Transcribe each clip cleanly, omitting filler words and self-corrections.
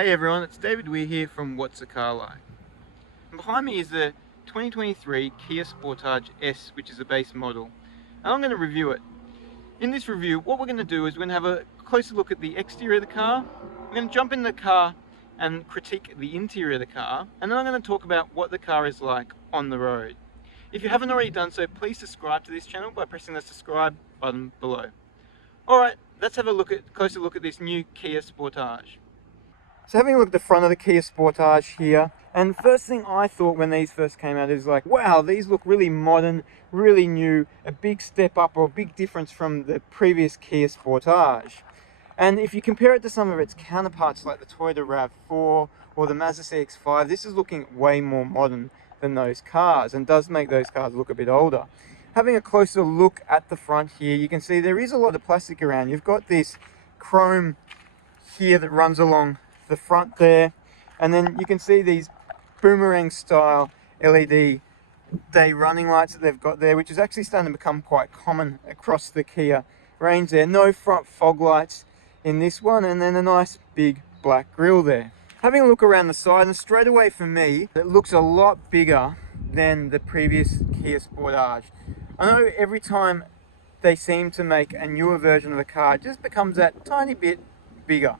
Hey everyone, it's David Weir here from What's a Car Like? And behind me is the 2023 Kia Sportage S, which is a base model. And I'm going to review it. In this review, what we're going to do is we're going to have a closer look at the exterior of the car. We're going to jump in the car and critique the interior of the car. And then I'm going to talk about what the car is like on the road. If you haven't already done so, please subscribe to this channel by pressing the subscribe button below. Alright, let's have a closer look at this new Kia Sportage. So having a look at the front of the Kia Sportage here, and first thing I thought when these first came out is like, wow, these look really modern, really new, a big step up or a big difference from the previous Kia Sportage. And if you compare it to some of its counterparts like the Toyota RAV4 or the Mazda CX-5, this is looking way more modern than those cars and does make those cars look a bit older. Having a closer look at the front here, you can see there is a lot of plastic around. You've got this chrome here that runs along the front there, and then you can see these boomerang style LED day running lights that they've got there, which is actually starting to become quite common across the Kia range there. No front fog lights in this one, and then a nice big black grille there. Having a look around the side, and straight away for me, it looks a lot bigger than the previous Kia Sportage. I know every time they seem to make a newer version of the car, it just becomes that tiny bit bigger.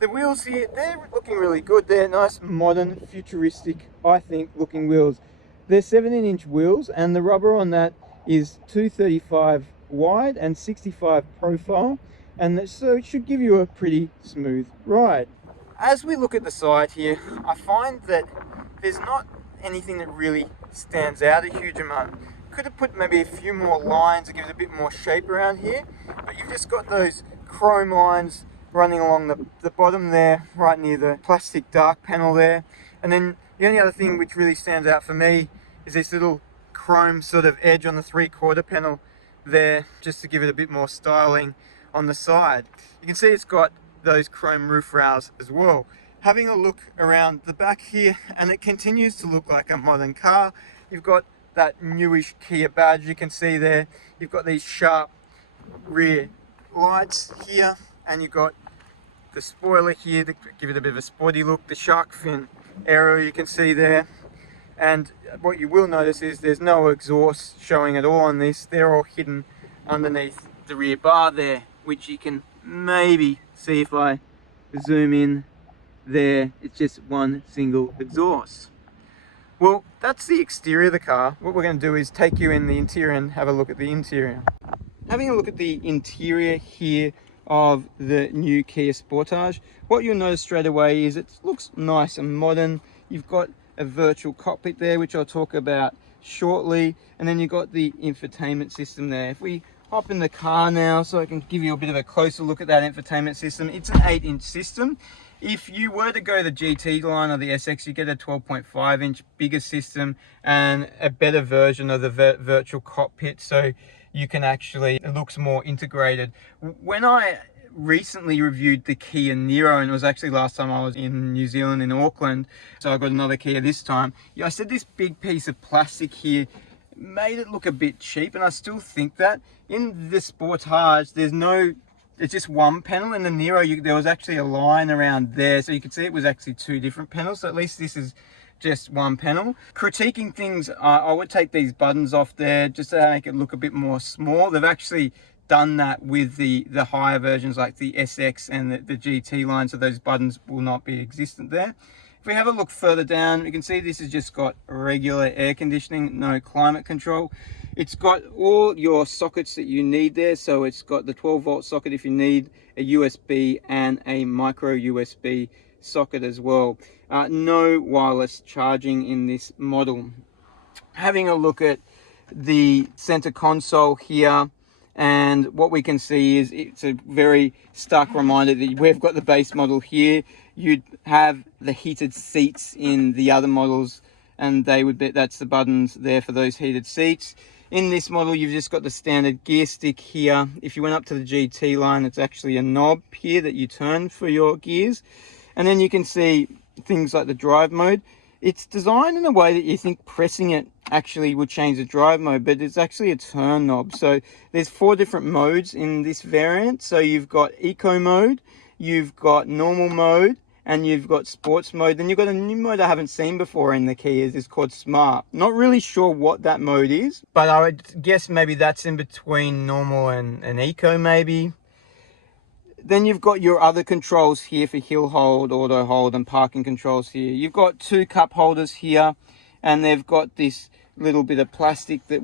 The wheels here, they're looking really good. They're nice, modern, futuristic, I think, looking wheels. They're 17-inch wheels, and the rubber on that is 235 wide and 65 profile, and so it should give you a pretty smooth ride. As we look at the side here, I find that there's not anything that really stands out a huge amount. Could have put maybe a few more lines to give it a bit more shape around here, but you've just got those chrome lines running along the bottom there, right near the plastic dark panel there. And then the only other thing which really stands out for me is this little chrome sort of edge on the 3/4 panel there, just to give it a bit more styling on the side. You can see it's got those chrome roof rails as well. Having a look around the back here, and it continues to look like a modern car. You've got that newish Kia badge you can see there. You've got these sharp rear lights here, and you've got the spoiler here to give it a bit of a sporty look, the shark fin aero you can see there. And what you will notice is there's no exhaust showing at all on this. They're all hidden underneath the rear bar there, which you can maybe see if I zoom in there. It's just one single exhaust. Well, that's the exterior of the car. What we're going to do is take you in the interior and have a look at the interior. Having a look at the interior here of the new Kia Sportage, what you'll notice straight away is it looks nice and modern. You've got a virtual cockpit there, which I'll talk about shortly, and then you've got the infotainment system there. If we hop in the car now so I can give you a bit of a closer look at that infotainment system, it's an 8-inch system. If you were to go the GT line or the SX, you get a 12.5-inch bigger system and a better version of the virtual cockpit, so you can actually, it looks more integrated. When I recently reviewed the Kia Niro, and it was actually last time I was in New Zealand in Auckland, so I got another Kia this time, I said this big piece of plastic here made it look a bit cheap, and I still think that. In the Sportage, it's just one panel. In the Niro, there was actually a line around there, so you could see it was actually two different panels, so at least this is just one panel. Critiquing things, I would take these buttons off there just to make it look a bit more small. They've actually done that with the higher versions like the SX and the GT line, so those buttons will not be existent there. If we have a look further down, you can see this has just got regular air conditioning, no climate control. It's got all your sockets that you need there, so it's got the 12-volt socket if you need, a USB and a micro USB socket as well. No wireless charging in this model. Having a look at the center console here, and what we can see is it's a very stark reminder that we've got the base model here. You'd have the heated seats in the other models, and that's the buttons there for those heated seats. In this model, you've just got the standard gear stick here. If you went up to the GT line, it's actually a knob here that you turn for your gears. And then you can see things like the drive mode. It's designed in a way that you think pressing it actually would change the drive mode, but it's actually a turn knob. So there's 4 different modes in this variant. So you've got eco mode, you've got normal mode, and you've got sports mode. Then you've got a new mode I haven't seen before in the Kias. It's called Smart. Not really sure what that mode is, but I would guess maybe that's in between normal and eco maybe. Then you've got your other controls here for hill hold, auto hold, and parking controls here. You've got 2 cup holders here, and they've got this little bit of plastic that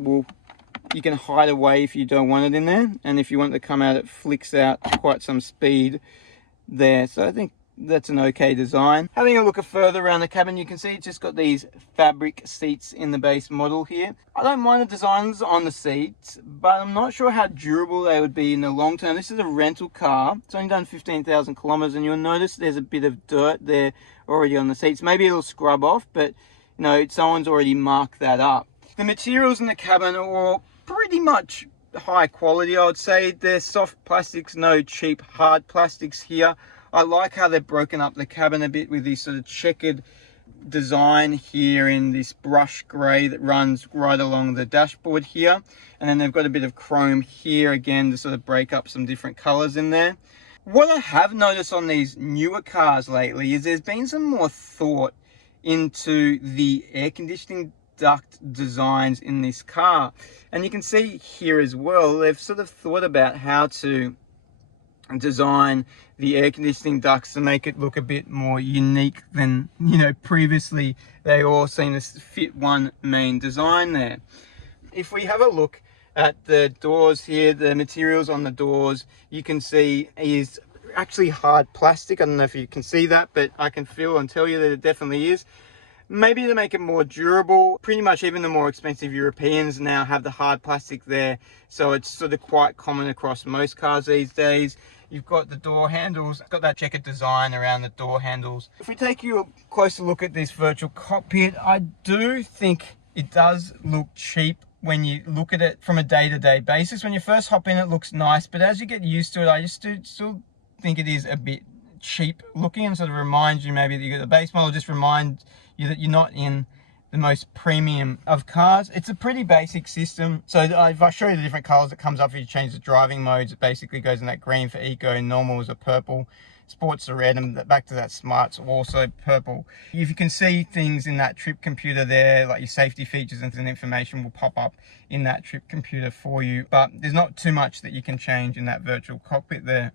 you can hide away if you don't want it in there. And if you want it to come out, it flicks out quite some speed there. So I think that's an okay design. Having a look further around the cabin, you can see it's just got these fabric seats in the base model here. I don't mind the designs on the seats, but I'm not sure how durable they would be in the long term. This is a rental car. It's only done 15,000 kilometers, and you'll notice there's a bit of dirt there already on the seats. Maybe it'll scrub off, but you know, someone's already marked that up. The materials in the cabin are all pretty much high quality, I would say. They're soft plastics, no cheap hard plastics here. I like how they've broken up the cabin a bit with this sort of checkered design here in this brush grey that runs right along the dashboard here. And then they've got a bit of chrome here again to sort of break up some different colours in there. What I have noticed on these newer cars lately is there's been some more thought into the air conditioning duct designs in this car. And you can see here as well, they've sort of thought about how to design the air conditioning ducts to make it look a bit more unique than, you know, previously they all seem to fit one main design there. If we have a look at the doors here, the materials on the doors, you can see is actually hard plastic. I don't know if you can see that, but I can feel and tell you that it definitely is. Maybe to make it more durable. Pretty much even the more expensive Europeans now have the hard plastic there, so it's sort of quite common across most cars these days. You've got the door handles, got that checkered design around the door handles. If we take you a closer look at this virtual cockpit, I do think it does look cheap when you look at it from a day-to-day basis. When you first hop in, it looks nice, but as you get used to it, I just still think it is a bit cheap looking, and sort of reminds you maybe that you got the base model, just remind you that you're not in the most premium of cars. It's a pretty basic system. So if I show you the different colors that comes up if you change the driving modes, it basically goes in that green for eco, normal is a purple, sports are red, and back to that smart's also purple. If you can see things in that trip computer there, like your safety features and information will pop up in that trip computer for you, but there's not too much that you can change in that virtual cockpit there.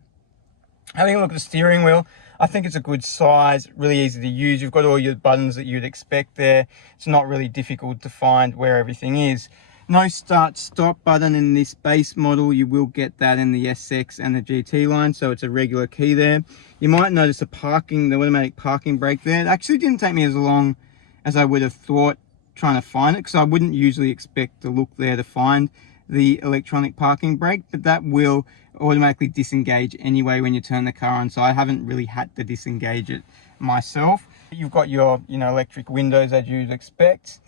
Having a look at the steering wheel, I think it's a good size, really easy to use. You've got all your buttons that you'd expect there. It's not really difficult to find where everything is. No start stop button in this base model. You will get that in the SX and the GT line, so it's a regular key there. You might notice the automatic parking brake there. It actually didn't take me as long as I would have thought trying to find it, because I wouldn't usually expect to look there to find the electronic parking brake, but that will automatically disengage anyway when you turn the car on, so I haven't really had to disengage it myself. You've got your electric windows as you'd expect.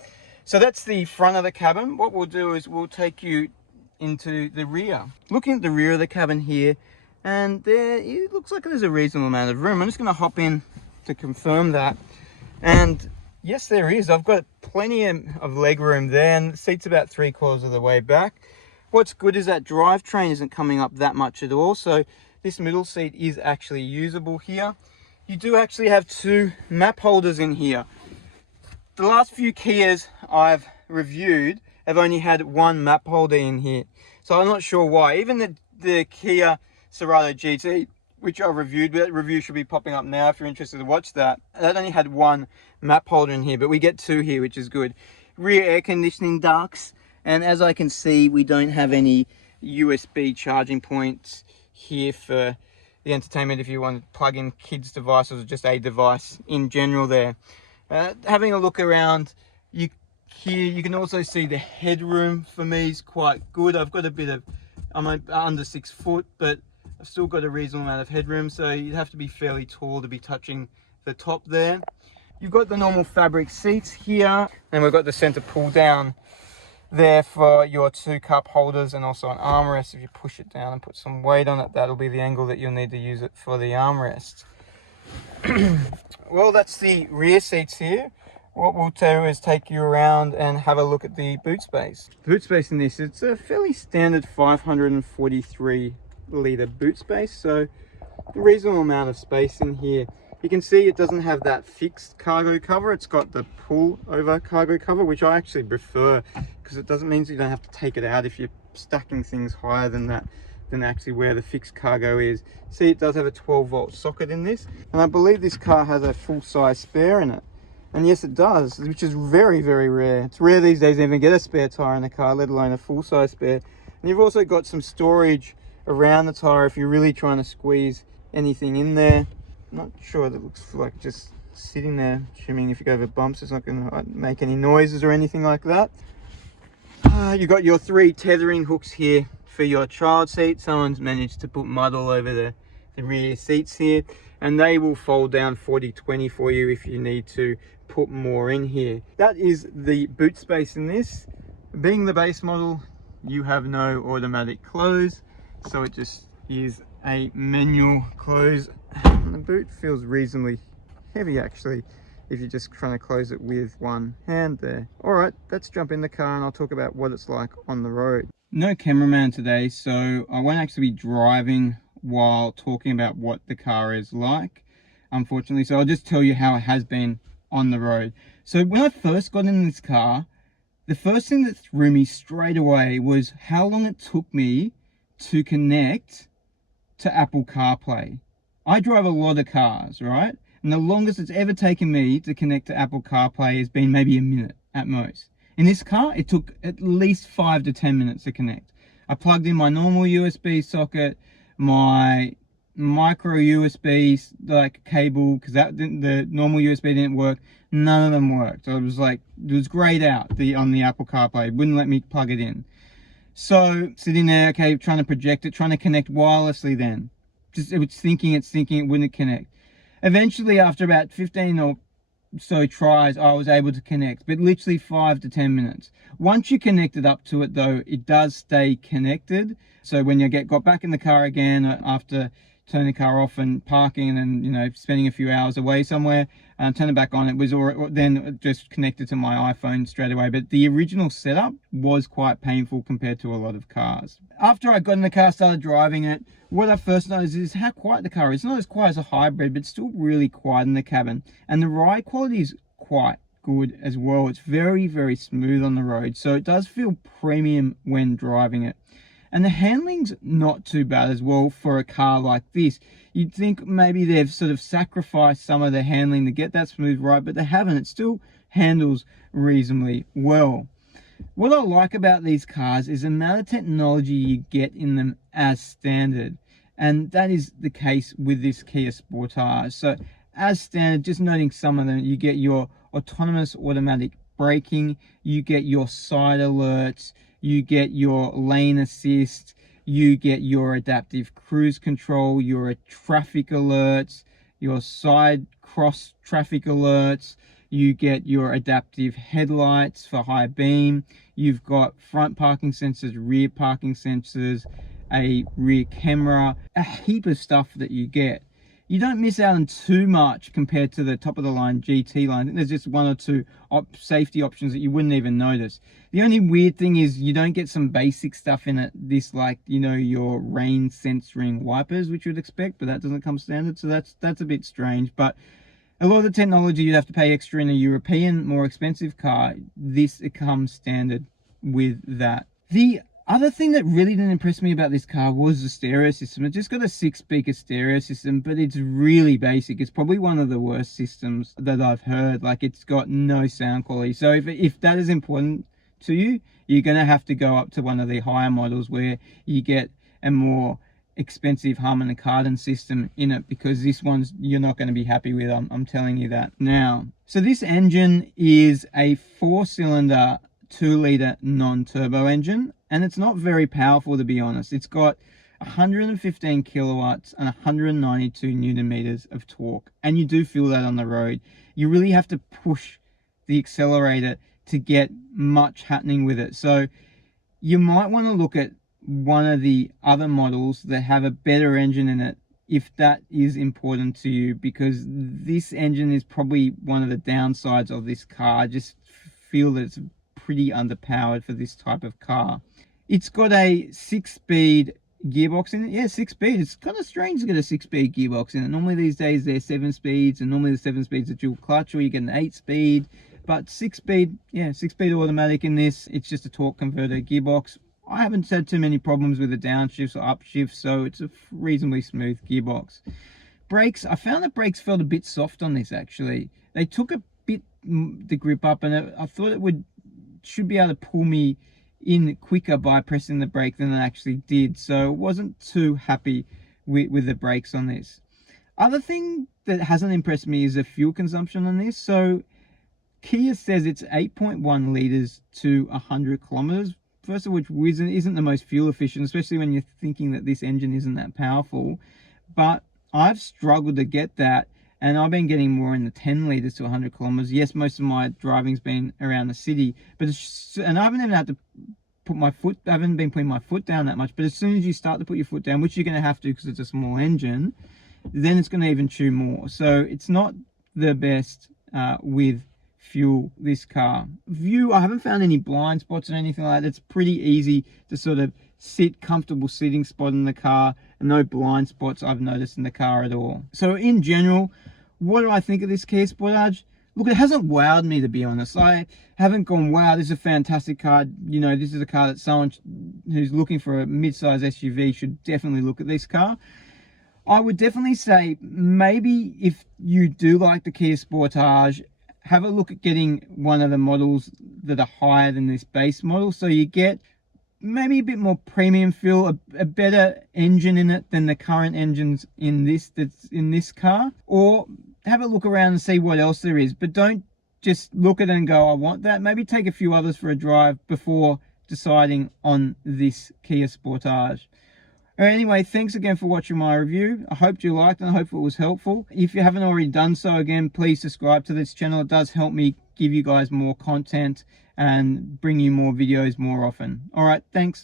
So that's the front of the cabin. What we'll do is we'll take you into the rear. Looking at the rear of the cabin here, and there it looks like there's a reasonable amount of room. I'm just going to hop in to confirm that, and yes, there is. I've got plenty of leg room there, and the seat's about 3/4 of the way back. What's good is that drivetrain isn't coming up that much at all, so this middle seat is actually usable here. You do actually have 2 map holders in here. The last few Kias I've reviewed have only had 1 map holder in here, so I'm not sure why. Even the Kia Sportage GT, which I've reviewed, that review should be popping up now if you're interested to watch that, that only had 1 map holder in here, but we get 2 here, which is good. Rear air conditioning ducts. And as I can see, we don't have any USB charging points here for the entertainment if you want to plug in kids' devices or just a device in general there. Having a look around here, you can also see the headroom for me is quite good. I've got I'm under 6 foot, but I've still got a reasonable amount of headroom, so you'd have to be fairly tall to be touching the top there. You've got the normal fabric seats here, and we've got the center pull down there for your 2 cup holders, and also an armrest. If you push it down and put some weight on it, that'll be the angle that you'll need to use it for the armrest. Well, that's the rear seats here. What we'll do is take you around and have a look at the boot space. Boot space in this, it's a fairly standard 543 litre boot space, so a reasonable amount of space in here. You can see it doesn't have that fixed cargo cover. It's got the pull over cargo cover, which I actually prefer, because it doesn't mean you don't have to take it out if you're stacking things higher than that, than actually where the fixed cargo is. See, it does have a 12-volt socket in this, and I believe this car has a full-size spare in it. And yes, it does, which is very, very rare. It's rare these days to even get a spare tire in a car, let alone a full-size spare. And you've also got some storage around the tire if you're really trying to squeeze anything in there. I'm not sure, that looks like just sitting there, assuming if you go over bumps it's not going to make any noises or anything like that. You've got your 3 tethering hooks here for your child seat. Someone's managed to put mud all over the rear seats here, and they will fold down 40/20 for you if you need to put more in here. That is the boot space in this. Being the base model, you have no automatic close, so it just is a manual close. And the boot feels reasonably heavy actually, if you're just trying to close it with one hand there. All right, let's jump in the car and I'll talk about what it's like on the road. No cameraman today, so I won't actually be driving while talking about what the car is like, unfortunately. So I'll just tell you how it has been on the road. So when I first got in this car, the first thing that threw me straight away was how long it took me to connect to Apple CarPlay. I drive a lot of cars, right? And the longest it's ever taken me to connect to Apple CarPlay has been maybe a minute at most. In this car, it took at least 5 to 10 minutes to connect. I plugged in my normal USB socket, my micro USB like cable, because the normal USB didn't work. None of them worked. So it was like, it was grayed out on the Apple CarPlay. It wouldn't let me plug it in. So sitting there, okay, trying to project it, trying to connect wirelessly then. Just it was thinking, it wouldn't connect. Eventually, after about 15 or so tries, I was able to connect, but literally 5 to 10 minutes. Once you connected up to it though, it does stay connected. So when you got back in the car again after turning the car off and parking and then, you know, spending a few hours away somewhere, turn it back on, it was then just connected to my iPhone straight away. But the original setup was quite painful compared to a lot of cars. After I got in the car, started driving it, what I first noticed is how quiet the car is. It's not as quiet as a hybrid, but still really quiet in the cabin. And the ride quality is quite good as well. It's very, very smooth on the road. So it does feel premium when driving it. And the handling's not too bad as well for a car like this. You'd think maybe they've sort of sacrificed some of the handling to get that smooth ride, but they haven't. It still handles reasonably well. What I like about these cars is the amount of technology you get in them as standard. And that is the case with this Kia Sportage. So as standard, just noting some of them, you get your autonomous automatic braking, you get your side alerts, you get your lane assist, you get your adaptive cruise control, your traffic alerts, your side cross traffic alerts, you get your adaptive headlights for high beam, you've got front parking sensors, rear parking sensors, a rear camera, a heap of stuff that you get. You don't miss out on too much compared to the top of the line GT line. I think there's just 1 or 2 safety options that you wouldn't even notice. The only weird thing is you don't get some basic stuff in it, this like, you know, your rain censoring wipers, which you'd expect, but that doesn't come standard. So that's a bit strange. But a lot of the technology you'd have to pay extra in a European, more expensive car. It comes standard with that. The other thing that really didn't impress me about this car was the stereo system. It just got a 6-speaker stereo system, but it's really basic. It's probably one of the worst systems that I've heard. Like, it's got no sound quality. So if that is important to you, you're going to have to go up to one of the higher models where you get a more expensive Harman and Kardon system in it, because this one's you're not going to be happy with. I'm telling you that now. So this engine is a 4-cylinder 2-litre non-turbo engine, and it's not very powerful, to be honest. It's got 115 kilowatts and 192 newton meters of torque, and you do feel that on the road. You really have to push the accelerator to get much happening with it. So you might want to look at one of the other models that have a better engine in it if that is important to you, because this engine is probably one of the downsides of this car. I just feel that it's pretty underpowered for this type of car. It's got a 6-speed gearbox in it. Yeah, 6-speed. It's kind of strange to get a 6-speed gearbox in it. Normally these days they're 7 speeds, and normally the 7 speeds are dual clutch, or you get an 8-speed. But 6-speed, yeah, 6-speed automatic in this. It's just a torque converter gearbox. I haven't had too many problems with the downshifts or upshifts, so it's a reasonably smooth gearbox. Brakes, I found the brakes felt a bit soft on this actually. They took a bit the grip up, and I thought it should be able to pull me in quicker by pressing the brake than it actually did. So wasn't too happy with the brakes on this. Other thing that hasn't impressed me is the fuel consumption on this. So Kia says it's 8.1 litres to 100 kilometres. First of which isn't the most fuel efficient, especially when you're thinking that this engine isn't that powerful. But I've struggled to get that, and I've been getting more in the 10 litres to 100 kilometres. Yes, most of my driving's been around the city, and I haven't even had to I haven't been putting my foot down that much. But as soon as you start to put your foot down, which you're going to have to because it's a small engine, then it's going to even chew more. So it's not the best with fuel, this car. View, I haven't found any blind spots or anything like that. It's pretty easy to sort of comfortable sitting spot in the car, and no blind spots I've noticed in the car at all. So in general, what do I think of this Kia Sportage? Look, it hasn't wowed me, to be honest. I haven't gone, wow, this is a fantastic car. You know, this is a car that someone who's looking for a mid-size SUV should definitely look at this car. I would definitely say maybe if you do like the Kia Sportage, have a look at getting one of the models that are higher than this base model, so you get maybe a bit more premium feel, a better engine in it than the current engines that's in this car. Or have a look around and see what else there is, but don't just look at it and go, I want that. Maybe take a few others for a drive before deciding on this Kia Sportage. Anyway, thanks again for watching my review. I hope you liked and I hope it was helpful. If you haven't already done so, again, please subscribe to this channel. It does help me give you guys more content and bring you more videos more often. All right, thanks.